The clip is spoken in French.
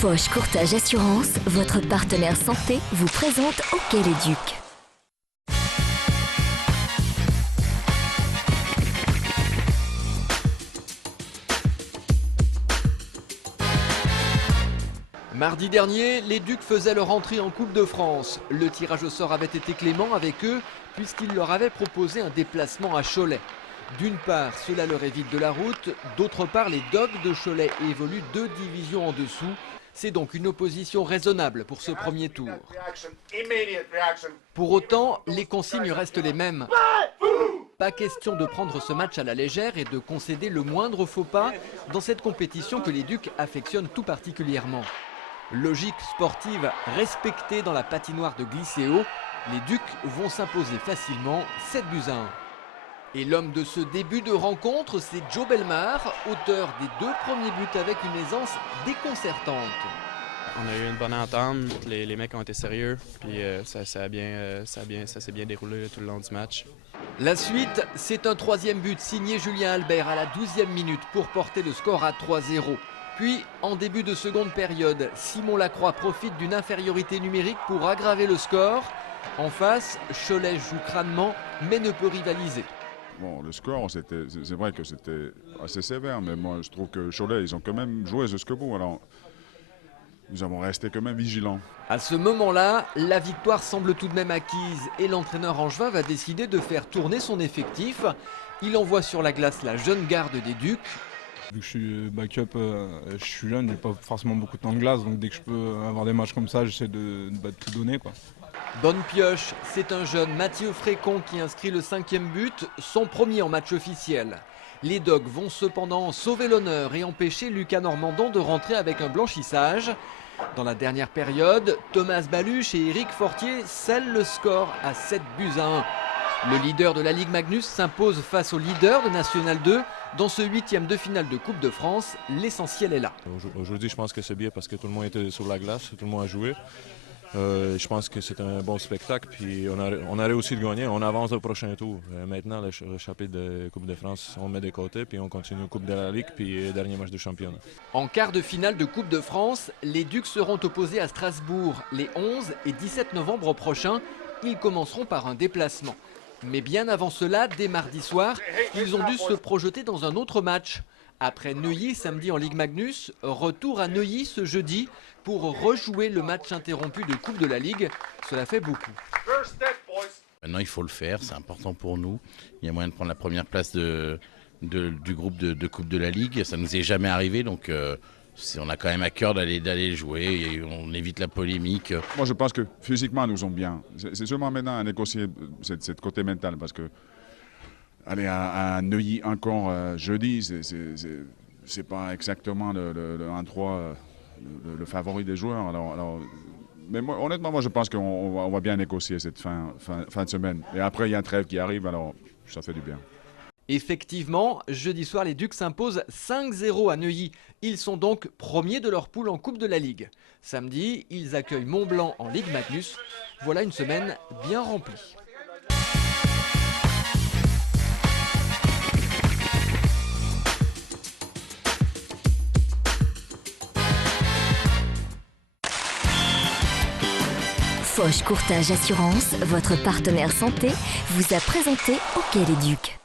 Foch Courtage Assurance, votre partenaire santé, vous présente OK-les-Ducs. Mardi dernier, les Ducs faisaient leur entrée en Coupe de France. Le tirage au sort avait été clément avec eux puisqu'il leur avait proposé un déplacement à Cholet. D'une part, cela leur évite de la route, d'autre part, les Dogs de Cholet évoluent 2 divisions en dessous. C'est donc une opposition raisonnable pour ce premier tour. Pour autant, les consignes restent les mêmes. Pas question de prendre ce match à la légère et de concéder le moindre faux pas dans cette compétition que les Ducs affectionnent tout particulièrement. Logique sportive respectée dans la patinoire de Glycéo, les Ducs vont s'imposer facilement 7-1. Et l'homme de ce début de rencontre, c'est Joe Bellemare, auteur des 2 premiers buts avec une aisance déconcertante. On a eu une bonne entente, les mecs ont été sérieux, puis ça s'est bien déroulé tout le long du match. La suite, c'est un 3e but signé Julien Albert à la 12e minute pour porter le score à 3-0. Puis, en début de seconde période, Simon Lacroix profite d'une infériorité numérique pour aggraver le score. En face, Cholet joue crânement, mais ne peut rivaliser. Bon, le score, c'est vrai que c'était assez sévère, mais moi je trouve que Cholet, ils ont quand même joué jusqu'au bout. Alors, nous avons resté quand même vigilants. À ce moment-là, la victoire semble tout de même acquise et l'entraîneur angevin va décider de faire tourner son effectif. Il envoie sur la glace la jeune garde des Ducs. Vu que je suis backup, je suis jeune, j'ai pas forcément beaucoup de temps de glace, donc dès que je peux avoir des matchs comme ça, j'essaie de tout donner, quoi. Bonne pioche, c'est un jeune Mathieu Frécon qui inscrit le 5e but, son premier en match officiel. Les Dogs vont cependant sauver l'honneur et empêcher Lucas Normandon de rentrer avec un blanchissage. Dans la dernière période, Thomas Baluch et Éric Fortier scellent le score à 7-1. Le leader de la Ligue Magnus s'impose face au leader de National 2. Dans ce 8e de finale de Coupe de France, l'essentiel est là. Aujourd'hui, je pense que c'est bien parce que tout le monde était sur la glace, tout le monde a joué. Je pense que c'est un bon spectacle, puis on a réussi de gagner. On avance au prochain tour. Maintenant, le chapitre de Coupe de France, on met de côté, puis on continue Coupe de la Ligue, puis dernier match de championnat. En quart de finale de Coupe de France, les Ducs seront opposés à Strasbourg les 11 et 17 novembre prochains. Ils commenceront par un déplacement. Mais bien avant cela, dès mardi soir, ils ont dû se projeter dans un autre match. Après Neuilly samedi en Ligue Magnus, retour à Neuilly ce jeudi pour rejouer le match interrompu de Coupe de la Ligue. Cela fait beaucoup. Maintenant, il faut le faire, c'est important pour nous. Il y a moyen de prendre la première place du groupe de Coupe de la Ligue. Ça ne nous est jamais arrivé, donc on a quand même à cœur d'aller jouer et on évite la polémique. Moi, je pense que physiquement, nous sommes bien. C'est seulement maintenant à négocier cette côté mental, parce que aller à Neuilly encore jeudi, c'est pas exactement le 1-3, le favori des joueurs. Mais honnêtement, moi, je pense qu'on va bien négocier cette fin de semaine. Et après, il y a un trêve qui arrive, alors ça fait du bien. Effectivement, jeudi soir, les Ducs s'imposent 5-0 à Neuilly. Ils sont donc premiers de leur poule en Coupe de la Ligue. Samedi, ils accueillent Mont-Blanc en Ligue Magnus. Voilà une semaine bien remplie. Foch Courtage Assurance, votre partenaire santé, vous a présenté OK-les-Ducs.